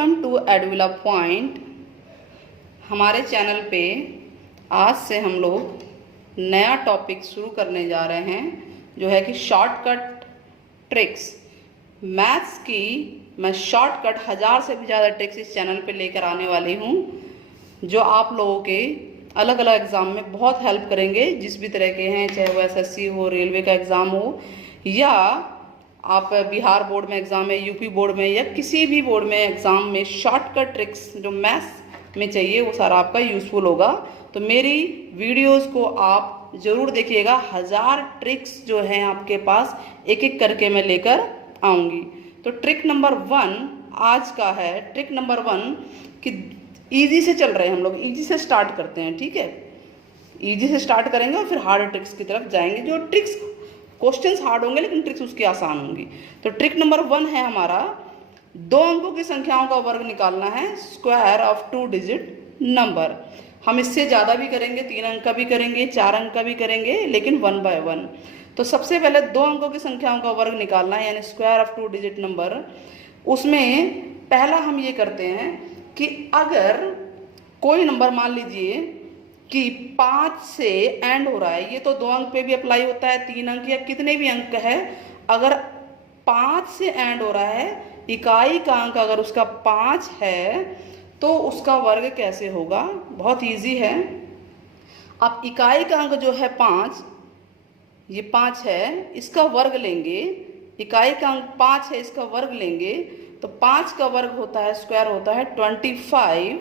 Welcome to Edvilla point. हमारे channel पे आज से हम लोग नया टॉपिक शुरू करने जा रहे हैं जो है कि शॉर्टकट ट्रिक्स। मैथ्स की मैं शॉर्टकट 1000 से भी ज़्यादा ट्रिक्स इस चैनल पे लेकर आने वाली हूँ जो आप लोगों के अलग अलग एग्ज़ाम में बहुत हेल्प करेंगे, जिस भी तरह के हैं, चाहे वो एसएससी हो, रेलवे का एग्ज़ाम हो, या आप बिहार बोर्ड में एग्ज़ाम है, यूपी बोर्ड में, या किसी भी बोर्ड में एग्ज़ाम में शॉर्टकट ट्रिक्स जो मैथ्स में चाहिए वो सारा आपका यूज़फुल होगा। तो मेरी वीडियोस को आप ज़रूर देखिएगा। 1000 ट्रिक्स जो हैं आपके पास एक एक करके मैं लेकर आऊँगी। तो ट्रिक नंबर 1 आज का है। ट्रिक नंबर 1 कि ईजी से चल रहे हैं हम लोग, ईजी से स्टार्ट करते हैं, ठीक है। ईजी से स्टार्ट करेंगे और फिर हार्ड ट्रिक्स की तरफ जाएंगे। जो ट्रिक्स क्वेश्चंस हार्ड होंगे लेकिन ट्रिक्स उसकी आसान होंगी। तो ट्रिक नंबर 1 है हमारा 2 अंकों की संख्याओं का वर्ग निकालना है, स्क्वायर ऑफ 2 डिजिट नंबर। हम इससे ज़्यादा भी करेंगे, 3 अंक का भी करेंगे, 4 अंक का भी करेंगे, लेकिन 1 बाय 1। तो सबसे पहले 2 अंकों की संख्याओं का वर्ग निकालना है, यानी स्क्वायर ऑफ 2 डिजिट नंबर। उसमें पहला हम ये करते हैं कि अगर कोई नंबर मान लीजिए कि 5 से एंड हो रहा है, ये तो 2 अंक पे भी अप्लाई होता है, 3 अंक या कितने भी अंक है, अगर 5 से एंड हो रहा है, इकाई का अंक अगर उसका 5 है तो उसका वर्ग कैसे होगा। बहुत इजी है। आप इकाई का अंक जो है 5, ये 5 है, इसका वर्ग लेंगे। इकाई का अंक 5 है, इसका वर्ग लेंगे तो 5 का वर्ग होता है, स्क्वायर होता है 25,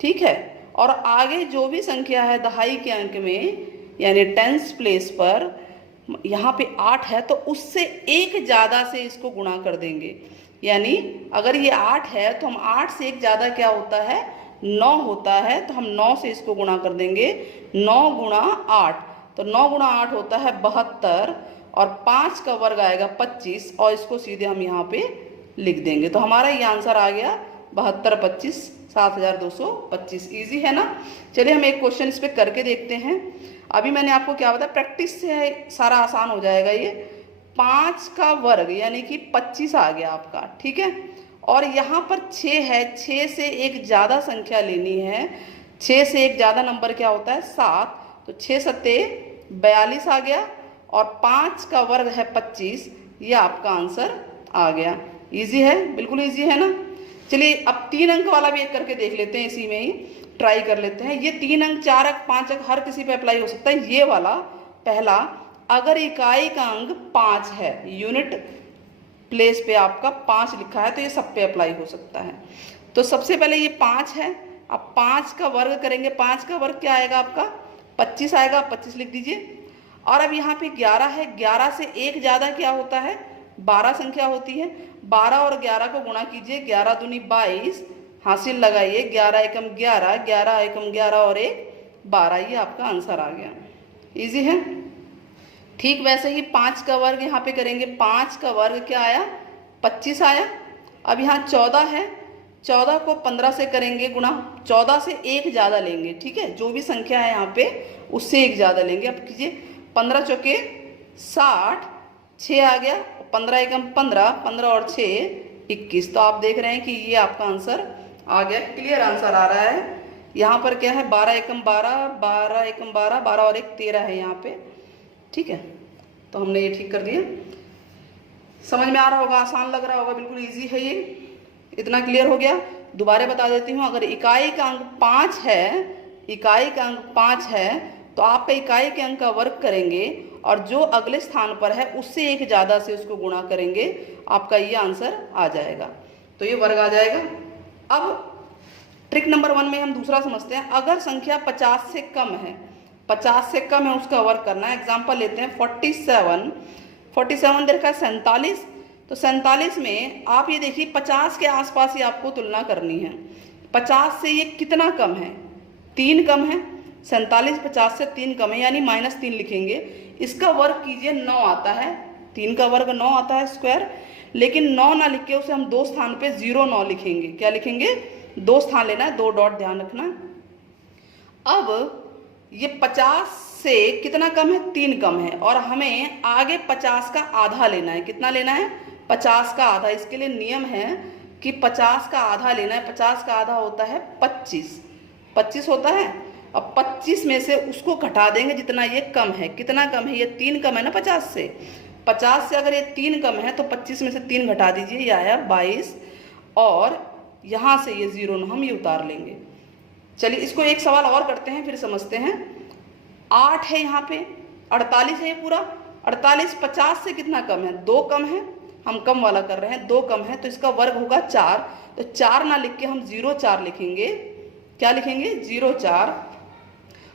ठीक है। और आगे जो भी संख्या है दहाई के अंक में, यानी टेंस प्लेस पर, यहाँ पे 8 है तो उससे एक ज़्यादा से इसको गुणा कर देंगे। यानी अगर ये 8 है तो हम 8 से एक ज़्यादा क्या होता है, 9 होता है, तो हम 9 से इसको गुणा कर देंगे। 9 गुणा 8, तो 9 गुणा 8 होता है 72, और 5 का वर्ग आएगा 25, और इसको सीधे हम यहाँ पे लिख देंगे। तो हमारा ये आंसर आ गया 72 25 7225। ईजी है ना। चलिए हम एक क्वेश्चन इस पे करके देखते हैं। अभी मैंने आपको क्या बताया, प्रैक्टिस से सारा आसान हो जाएगा। ये 5 का वर्ग यानी कि 25 आ गया आपका, ठीक है। और यहाँ पर 6 है, 6 से एक ज़्यादा संख्या लेनी है। 6 से एक ज़्यादा नंबर क्या होता है, 7, तो 6 सत्ते 42 आ गया, और 5 का वर्ग है 25। ये आपका आंसर आ गया। ईजी है, बिल्कुल ईजी है ना। चलिए अब 3 अंक वाला भी एक करके देख लेते हैं, इसी में ही ट्राई कर लेते हैं। ये 3 अंक, 4 अंक, 5 अंक हर किसी पे अप्लाई हो सकता है। ये वाला पहला, अगर इकाई का अंक 5 है, यूनिट प्लेस पे आपका 5 लिखा है, तो ये सब पे अप्लाई हो सकता है। तो सबसे पहले ये 5 है, अब 5 का वर्ग करेंगे। 5 का वर्ग क्या आएगा आपका, 25 आएगा, 25 लिख दीजिए। और अब यहाँ पे 11 है, 11 से एक ज़्यादा क्या होता है, 12 संख्या होती है। 12 और 11 को गुणा कीजिए, 11 दूनी 22, हासिल लगाइए, 11 एकम 11, 11 एकम 11 और 1 12। ये आपका आंसर आ गया। इजी है। ठीक वैसे ही 5 का वर्ग यहाँ पे करेंगे। 5 का वर्ग क्या आया, 25 आया। अब यहाँ 14 है, 14 को 15 से करेंगे गुणा, 14 से एक ज़्यादा लेंगे, ठीक है। जो भी संख्या है यहाँ पे उससे एक ज़्यादा लेंगे। अब कीजिए, 15 चौके 60, 6 आ गया, 15 एकम 15, 15 और 6 21। तो आप देख रहे हैं कि ये आपका आंसर आ गया। क्लियर आंसर आ रहा है। यहाँ पर क्या है, 12 एकम 12, 12 एकम 12, 12 और 1 13 है यहाँ पे, ठीक है। तो हमने ये ठीक कर दिया। समझ में आ रहा होगा, आसान लग रहा होगा, बिल्कुल ईजी है ये। इतना क्लियर हो गया। दोबारा बता देती हूँ, अगर इकाई का अंक 5 है, इकाई का अंक 5 है, तो आपका इकाई के अंक का वर्ग करेंगे और जो अगले स्थान पर है उससे एक ज़्यादा से उसको गुणा करेंगे, आपका ये आंसर आ जाएगा। तो ये वर्ग आ जाएगा। अब ट्रिक नंबर 1 में हम दूसरा समझते हैं। अगर संख्या 50 से कम है, 50 से कम है, उसका वर्ग करना है। एग्जाम्पल लेते हैं 47, 47 दे रखा है 47। तो 47 में आप ये देखिए 50 के आसपास ही आपको तुलना करनी है। 50 से ये कितना कम है, 3 कम है। 47 50 से 3 कम है, यानी -3 लिखेंगे। इसका वर्ग कीजिए, 9 आता है। 3 का वर्ग 9 आता है स्क्वायर, लेकिन 9 ना लिख के उसे हम 2 स्थान पे 0 9 लिखेंगे। क्या लिखेंगे, 2 स्थान लेना है, 2 डॉट ध्यान रखना। अब ये 50 से कितना कम है, 3 कम है, और हमें आगे 50 का आधा लेना है। कितना लेना है, 50 का आधा। इसके लिए नियम है कि 50 का आधा लेना है। 50 का आधा होता है 25, 25 होता है। अब 25 में से उसको घटा देंगे जितना ये कम है। कितना कम है? ये 3 कम है ना 50 से। 50 से अगर ये 3 कम है तो 25 में से 3 घटा दीजिए, ये आया 22। और यहाँ से ये 0 हम ये उतार लेंगे। चलिए इसको एक सवाल और करते हैं, फिर समझते हैं। 8 है यहाँ पे, 48 है ये पूरा। 48 50 से कितना कम है? 2 कम है। हम कम वाला कर रहे हैं, 2 कम है तो इसका वर्ग होगा 4। तो 4 ना लिख के हम 0,4 लिखेंगे। क्या लिखेंगे? 0,4।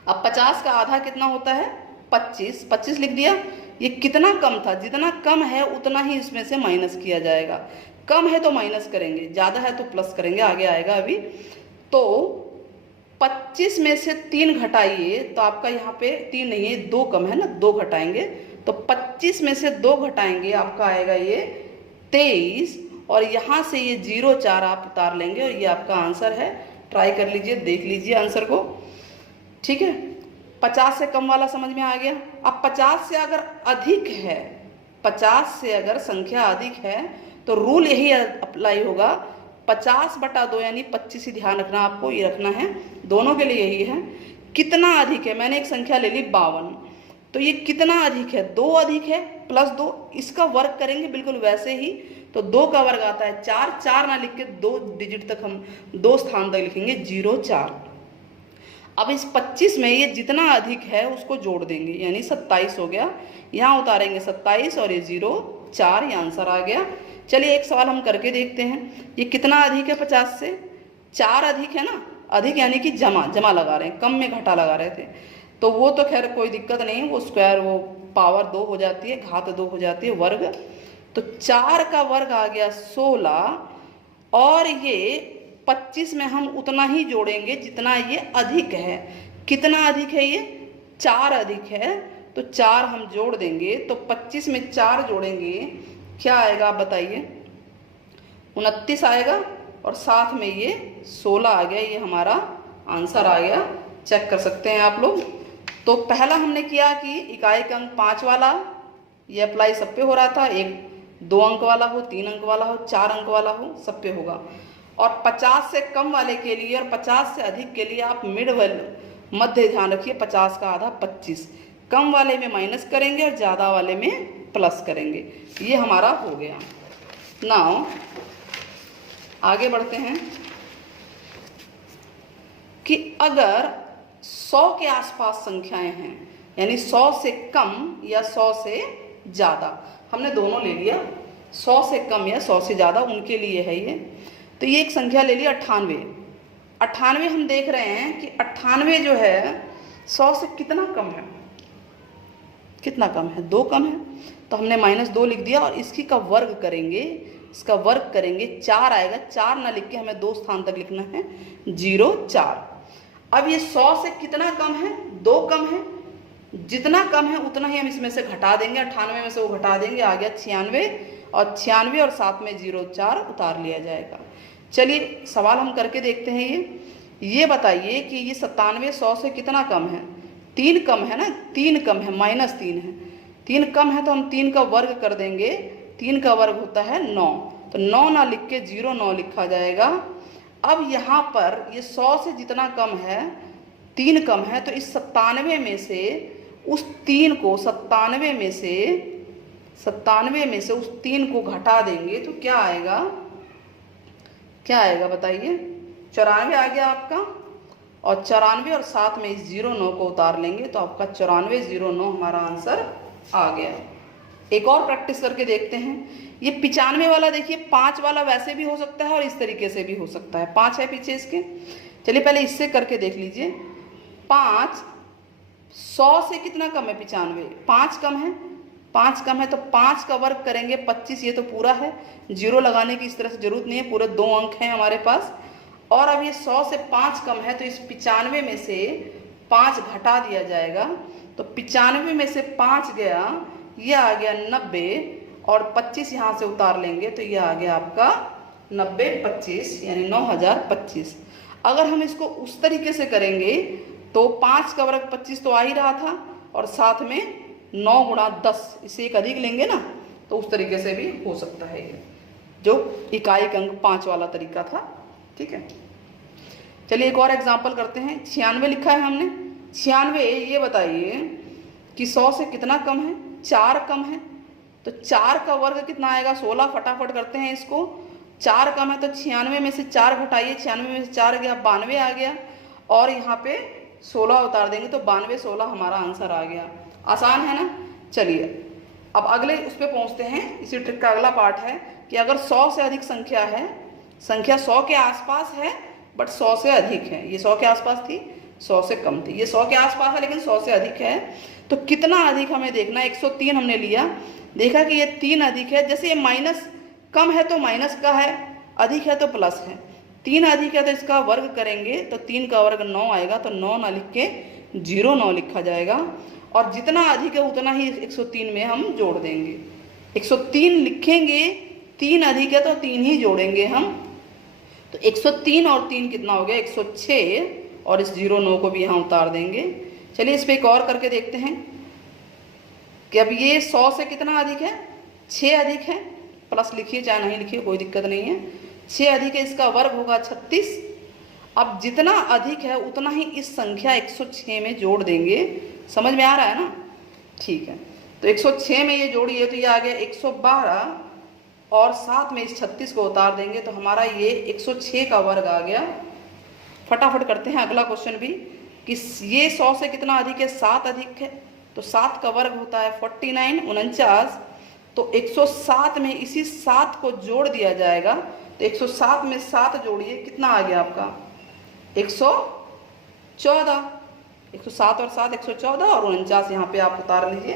अब 50 का आधा कितना होता है? 25, 25 लिख दिया। ये कितना कम था? जितना कम है उतना ही इसमें से माइनस किया जाएगा। कम है तो माइनस करेंगे, ज़्यादा है तो प्लस करेंगे, आगे आएगा अभी। तो 25 में से 3 घटाइए तो आपका यहाँ पे 3 नहीं है, 2 कम है ना, 2 घटाएंगे तो 25 में से 2 घटाएंगे, आपका आएगा ये 23। और यहाँ से ये 0,4 आप उतार लेंगे और ये आपका आंसर है। ट्राई कर लीजिए, देख लीजिए आंसर को। ठीक है, 50 से कम वाला समझ में आ गया। अब 50 से अगर अधिक है, 50 से अगर संख्या अधिक है तो रूल यही अप्लाई होगा, 50/2 यानी 25 ही ध्यान रखना आपको, ये रखना है, दोनों के लिए यही है। कितना अधिक है? मैंने एक संख्या ले ली 52, तो ये कितना अधिक है? 2 अधिक है प्लस 2, इसका वर्ग करेंगे बिल्कुल वैसे ही। तो 2 का वर्ग आता है 4, 4 ना लिख के 2 डिजिट तक हम 2 स्थान तक लिखेंगे 0,4। अब इस 25 में ये जितना अधिक है उसको जोड़ देंगे, यानी 27 हो गया। यहाँ उतारेंगे 27 और ये 0,4, ये आंसर आ गया। चलिए एक सवाल हम करके देखते हैं। ये कितना अधिक है 50 से? 4 अधिक है ना, अधिक यानी कि जमा लगा रहे हैं, कम में घटा लगा रहे थे, तो वो तो खैर कोई दिक्कत नहीं, वो स्क्वायर, वो पावर 2 हो जाती है, घात 2 हो जाती है, वर्ग। तो 4 का वर्ग आ गया 16, और ये 25 में हम उतना ही जोड़ेंगे जितना ये अधिक है। कितना अधिक है ये? 4 अधिक है, तो 4 हम जोड़ देंगे। तो 25 में 4 जोड़ेंगे, क्या आएगा आप बताइए? 29 आएगा, और साथ में ये 16 आ गया, ये हमारा आंसर आ गया। चेक कर सकते हैं आप लोग। तो पहला हमने किया कि इकाई का अंक 5 वाला, ये अप्लाई सब पे हो रहा था, एक 2 अंक वाला हो, 3 अंक वाला हो, 4 अंक वाला हो, सब पे होगा। और 50 से कम वाले के लिए और 50 से अधिक के लिए आप मिड वैल्यू मध्य ध्यान रखिए, 50 का आधा 25, कम वाले में माइनस करेंगे और ज़्यादा वाले में प्लस करेंगे। ये हमारा हो गया। नाउ आगे बढ़ते हैं कि अगर 100 के आसपास संख्याएं हैं, यानी 100 से कम या 100 से ज़्यादा, हमने दोनों ले लिया, 100 से कम या 100 से ज़्यादा, उनके लिए है ये। तो ये एक संख्या ले ली 98। 98 हम देख रहे हैं कि 98 जो है 100 से कितना कम है? कितना कम है? 2 कम है, तो हमने -2 लिख दिया। और इसकी का वर्ग करेंगे, इसका वर्ग करेंगे 4 आएगा। 4 ना लिख के हमें 2 स्थान तक लिखना है, 0,4। अब ये 100 से कितना कम है? 2 कम है। जितना कम है उतना ही हम इसमें से घटा देंगे, 98 में से वो घटा देंगे, आ गया 96, और 96 और साथ में 0,4 उतार लिया जाएगा। चलिए सवाल हम करके देखते हैं। ये बताइए कि ये 97 100 से कितना कम है? 3 कम है ना, 3 कम है, -3 है। 3 कम है तो हम 3 का वर्ग कर देंगे, 3 का वर्ग होता है 9, तो 9 ना लिख के 0,9 लिखा जाएगा। अब यहाँ पर ये 100 से जितना कम है, 3 कम है, तो इस 97 में से उस 3 को 97 में से उस 3 को घटा देंगे तो क्या आएगा? क्या आएगा बताइए? 94 आ गया आपका, और 94 और साथ में इस 0,9 को उतार लेंगे तो आपका 94 0,9 हमारा आंसर आ गया। एक और प्रैक्टिस करके देखते हैं। ये 95 वाला देखिए, 5 वाला वैसे भी हो सकता है और इस तरीके से भी हो सकता है, 5 है पीछे इसके। चलिए पहले इससे करके देख लीजिए। 5 100 से कितना कम है? 95, 5 कम है, 5 कम है तो 5 का वर्ग करेंगे 25, ये तो पूरा है, 0 लगाने की इस तरह से जरूरत नहीं है, पूरे 2 अंक हैं हमारे पास। और अब ये 100 से 5 कम है तो इस 95 में से 5 घटा दिया जाएगा, तो 95 में से 5 गया, ये आ गया 90, और 25 यहाँ से उतार लेंगे तो ये आ गया आपका 90 25, यानी 9025। अगर हम इसको उस तरीके से करेंगे तो 5 का वर्ग 25 तो आ ही रहा था, और साथ में 9 × 10, इसे एक अधिक लेंगे ना, तो उस तरीके से भी हो सकता है ये। जो इकाई का अंक 5 वाला तरीका था। ठीक है, चलिए एक और एग्जाम्पल करते हैं। 96 लिखा है हमने। 96, ये बताइए कि 100 से कितना कम है? 4 कम है। तो 4 का वर्ग कितना आएगा? 16। फटाफट करते हैं इसको। 4 कम है तो 96 में से 4 घटाइए, 96 में से 4 गया 92 आ गया, और यहाँ पे 16 उतार देंगे तो 92 16 हमारा आंसर आ गया। आसान है ना? चलिए अब अगले उस पर पहुँचते हैं। इसी ट्रिक का अगला पार्ट है कि अगर 100 से अधिक संख्या है, संख्या 100 के आसपास है बट 100 से अधिक है, ये 100 के आसपास थी, 100 से कम थी, ये 100 के आसपास है लेकिन 100 से अधिक है, तो कितना अधिक हमें देखना है। 103 हमने लिया, देखा कि ये 3 अधिक है। जैसे ये माइनस कम है तो माइनस का है, अधिक है तो प्लस है। 3 अधिक है तो इसका वर्ग करेंगे तो 3 का वर्ग 9 आएगा, तो 9 ना लिख के 09 लिखा जाएगा, और जितना अधिक है उतना ही 103 में हम जोड़ देंगे। 103 लिखेंगे, 3 अधिक है तो 3 ही जोड़ेंगे हम, तो 103 और 3 कितना हो गया? 106, और इस 09 को भी यहाँ उतार देंगे। चलिए इस पर एक और करके देखते हैं कि अब ये 100 से कितना अधिक है? 6 अधिक है। प्लस लिखिए चाहे नहीं लिखिए, कोई दिक्कत नहीं है। 6 अधिक है, इसका वर्ग होगा 36। अब जितना अधिक है उतना ही इस संख्या 106 में जोड़ देंगे। समझ में आ रहा है ना? ठीक है, तो 106 में ये जोड़िए तो ये आ गया 112, और साथ में इस 36 को उतार देंगे तो हमारा ये 106 का वर्ग आ गया। फटाफट करते हैं अगला क्वेश्चन भी कि ये 100 से कितना अधिक है? 7 अधिक है, तो 7 का वर्ग होता है 49 49, तो 107 में इसी 7 को जोड़ दिया जाएगा, तो 107 में 7 जोड़िए, कितना आ गया आपका? 114। 107 और 7 114, और 49 यहाँ पे आप उतार लीजिए,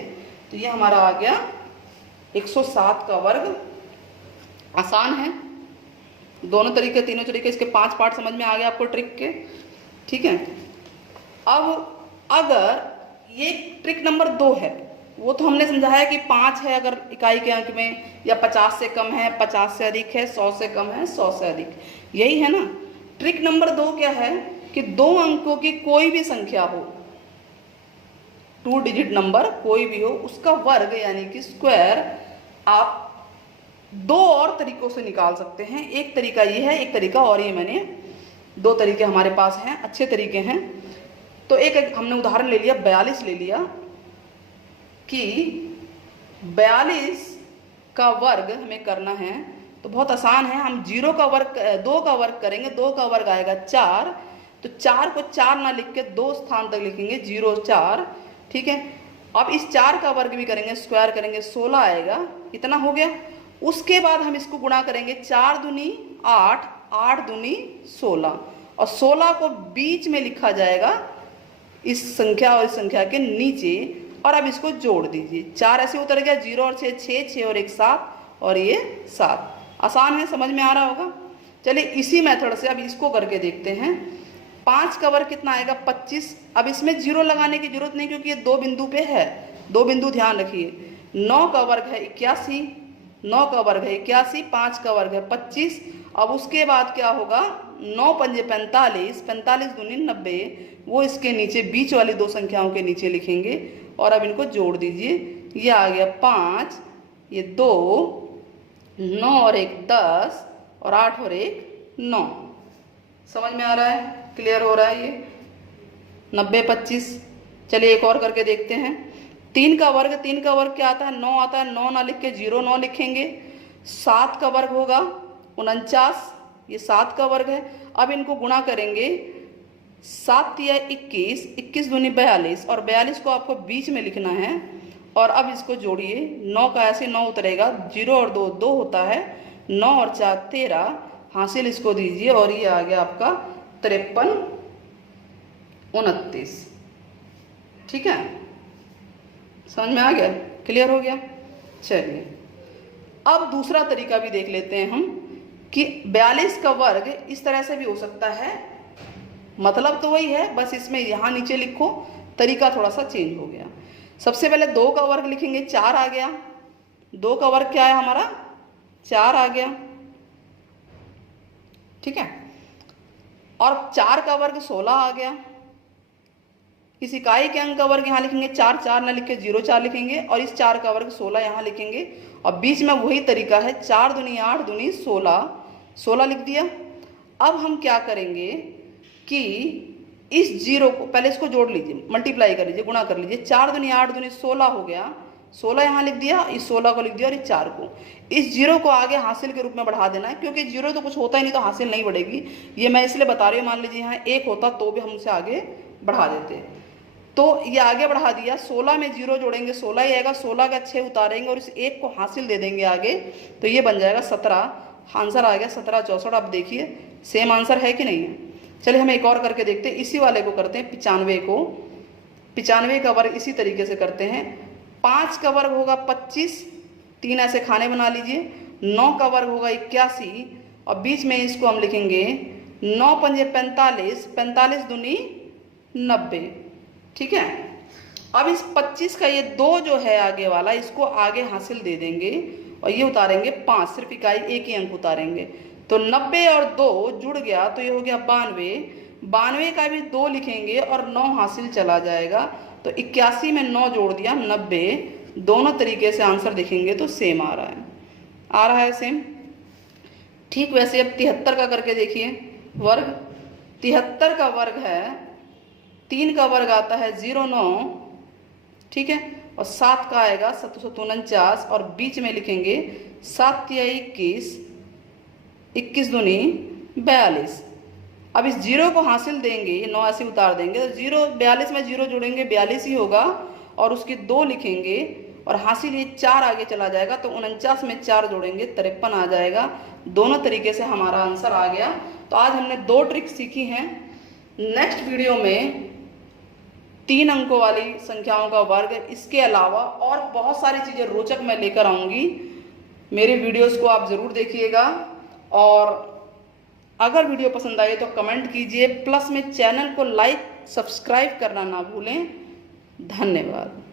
तो ये हमारा आ गया 107 का वर्ग। आसान है, दोनों तरीके तीनों तरीके, इसके 5 पार्ट समझ में आ गए आपको ट्रिक के। ठीक है, अब अगर ये ट्रिक नंबर 2 है, वो तो हमने समझाया कि 5 है अगर इकाई के अंक में, या 50 से कम है, 50 से अधिक है, 100 से कम है, 100 से अधिक, यही है ना। ट्रिक नंबर 2 क्या है कि 2 अंकों की कोई भी संख्या हो, 2 डिजिट नंबर कोई भी हो, उसका वर्ग यानी कि स्क्वायर आप 2 और तरीकों से निकाल सकते हैं। एक तरीका ये है, एक तरीका और ये, मैंने 2 तरीके हमारे पास हैं, अच्छे तरीके हैं। तो एक हमने उदाहरण ले लिया, 42 ले लिया कि 42 का वर्ग हमें करना है, तो बहुत आसान है। हम 0 का वर्ग 2 का वर्ग करेंगे, 2 का वर्ग आएगा 4, तो 4 को 4 ना लिख के 2 स्थान तक लिखेंगे 0 4। ठीक है, अब इस 4 का वर्ग भी करेंगे, स्क्वायर करेंगे, 16 आएगा, इतना हो गया। उसके बाद हम इसको गुणा करेंगे, 4 दूनी 8, 8 दूनी 16, और 16 को बीच में लिखा जाएगा इस संख्या और इस संख्या के नीचे, और अब इसको जोड़ दीजिए। 4 ऐसे उतर गया, 0 और 6 6, 6 और 1 7, और ये 7। आसान है, समझ में आ रहा होगा। चलिए इसी मेथड से अब इसको करके देखते हैं। 5 का वर्ग कितना आएगा? 25। अब इसमें 0 लगाने की जरूरत नहीं क्योंकि ये 2 बिंदु पे है, 2 बिंदु ध्यान रखिए। 9 का वर्ग है 81, 9 का वर्ग है 81, 5 का वर्ग है 25। अब उसके बाद क्या होगा? 9 पंजे 45, 45 दूनी 90, वो इसके नीचे बीच वाली 2 संख्याओं के नीचे लिखेंगे, और अब इनको जोड़ दीजिए। ये आ गया 5, ये 2, 9 और 1 10, और 8 और 1 9। समझ में आ रहा है? क्लियर हो रहा है ये? 90 25। चलिए एक और करके देखते हैं। 3 का वर्ग, 3 का वर्ग क्या आता है? 9 आता है, 9 ना लिख के 0 9 लिखेंगे। 7 का वर्ग होगा 49, ये 7 का वर्ग है। अब इनको गुणा करेंगे, 7 या 21, 21 दूनी 42, और 42 को आपको बीच में लिखना है, और अब इसको जोड़िए। 9 का ऐसे 9 उतरेगा, 0 और 2 2 होता है, 9 और 4 13, हासिल इसको दीजिए, और ये आ गया आपका 53 29। ठीक है, समझ में आ गया? क्लियर हो गया? चलिए अब दूसरा तरीका भी देख लेते हैं हम कि 42 का वर्ग इस तरह से भी हो सकता है, मतलब तो वही है, बस इसमें यहाँ नीचे लिखो, तरीका थोड़ा सा चेंज हो गया। सबसे पहले 2 का वर्ग लिखेंगे, 4 आ गया। 2 का वर्ग क्या है हमारा? 4 आ गया। ठीक है, और 4 का वर्ग 16 आ गया। इस इकाई के अंक का वर्ग यहाँ लिखेंगे 4, 4 ना लिख के 0, 4 लिखेंगे और इस 4 का वर्ग 16 यहाँ लिखेंगे और बीच में वही तरीका है 4 दूनी 8 दूनी 16, 16 लिख दिया। अब हम क्या करेंगे कि इस 0 को पहले इसको जोड़ लीजिए, मल्टीप्लाई कर लीजिए, गुणा कर लीजिए। 4 दूनी 8 दूनी 16 हो गया, 16 यहाँ लिख दिया, इस 16 को लिख दिया और इस 4 को, इस 0 को आगे हासिल के रूप में बढ़ा देना है, क्योंकि 0 तो कुछ होता ही नहीं तो हासिल नहीं बढ़ेगी। ये मैं इसलिए बता रही हूँ, मान लीजिए यहाँ 1 होता तो भी हम उसे आगे बढ़ा देते। तो ये आगे बढ़ा दिया, 16 में 0 जोड़ेंगे 16 ही आएगा, 16 का 6 उतारेंगे और इस 1 को हासिल दे देंगे आगे, तो ये बन जाएगा 17। आंसर आ गया 17 64। अब देखिए सेम आंसर है कि नहीं है। चलिए हम एक और करके देखते हैं, इसी वाले को करते हैं 95 को। 95 का वर्ग इसी तरीके से करते हैं। 5 का वर्ग होगा 25, 3 ऐसे खाने बना लीजिए। 9 का वर्ग होगा 81 और बीच में इसको हम लिखेंगे 9 पंजे 45, 45 दूनी 90। ठीक है। अब इस 25 का ये 2 जो है आगे वाला, इसको आगे हासिल दे देंगे और ये उतारेंगे 5, सिर्फ इकाई एक ही अंक उतारेंगे। तो 90 और 2 जुड़ गया तो ये हो गया 92। 92 का भी 2 लिखेंगे और 9 हासिल चला जाएगा, तो 81 में 9 जोड़ दिया 90। दोनों तरीके से आंसर देखेंगे तो सेम आ रहा है सेम। ठीक वैसे अब 73 का करके देखिए वर्ग। 73 का वर्ग है, 3 का वर्ग आता है 09, ठीक है, और 7 का आएगा 749 और बीच में लिखेंगे 7 तिया 21, 21 दूनी 42। अब इस 0 को हासिल देंगे, 9 ऐसे उतार देंगे तो 0 42 में 0 जोड़ेंगे 42 ही होगा और उसकी 2 लिखेंगे और हासिल ये 4 आगे चला जाएगा, तो 49 में 4 जोड़ेंगे 53 आ जाएगा। दोनों तरीके से हमारा आंसर आ गया। तो आज हमने 2 ट्रिक सीखी हैं। नेक्स्ट वीडियो में 3 अंकों वाली संख्याओं का वर्ग, इसके अलावा और बहुत सारी चीज़ें रोचक मैं लेकर आऊँगी। मेरे वीडियोस को आप ज़रूर देखिएगा और अगर वीडियो पसंद आए तो कमेंट कीजिए, प्लस में चैनल को लाइक सब्सक्राइब करना ना भूलें। धन्यवाद।